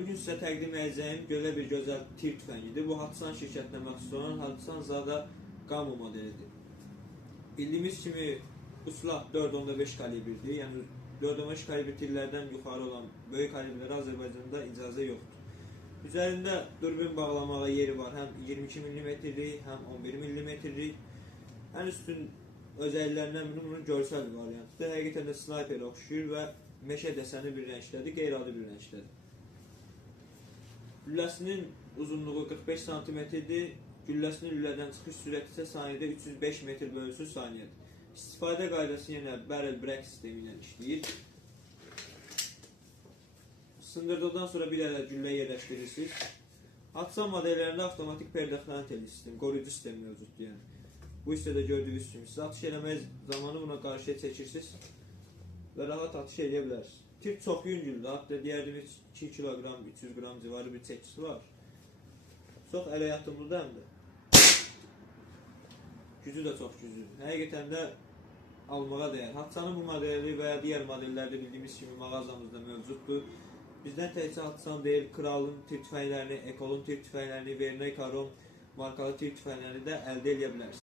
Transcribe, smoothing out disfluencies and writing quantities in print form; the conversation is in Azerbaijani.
Bugün sizə təqdim edəcəyim belə bir gözəl tir tüfəngidir. Bu Hatsan şirkətinə məxsus olan Hatsan Zada Gamo modelidir. Bildiyimiz kimi bu silah 4.5 kalibrdir. Yəni 4.5 kalibr tirlərdən yuxarı olan böyük kalibrlərə Azərbaycanda icazə yoxdur. Üzərində durbin bağlamağa yeri var. Həm 22 mm-lik, həm 11 mm-lik. Ən üstün özelliklərindən biri bunun görsel variantıdır. Həqiqətən də snayperə oxşuyur və meşə desəni bir rəngdədir, qeyri-adi bir rəngdədir. Gülləsinin uzunluğu 45 cm-dir. Gülləsinin lülədən çıxış sürəti isə saniyədə 305 metr bölünsün saniyədir. İstifadə qaydası yenə barrel break sistemi ilə işləyir. Sındırdıqdan sonra bir ədəd güllə yerləşdirirsiniz. Hatsan modellərində avtomatik perdəxlənət sistemi, qoruyucu sistemi mövcuddur. Yəni. Bu hissədə gördüyünüz kimi siz atış eləmək zamanı buna qarşıya çəkirsiniz və rahat atış edə bilərsiniz. Tir çox yüngüldür, hətta deyərdim 2 kilogram, 300 qram civarı bir çəkisi var. Çox ələ yatımlıdır həm də. Gücü də çox güclüdür. Həqiqətən də almağa dəyər. Hatsanın bu modeli və ya digər modellərdə bildiyimiz kimi mağazamızda mövcuddur. Bizdən təkcə Hatsan deyil, Kralın tir tüfənglərini, Ekolun tir tüfənglərini, Verney Caron markalı tir tüfənglərini də əldə edə bilərsiniz.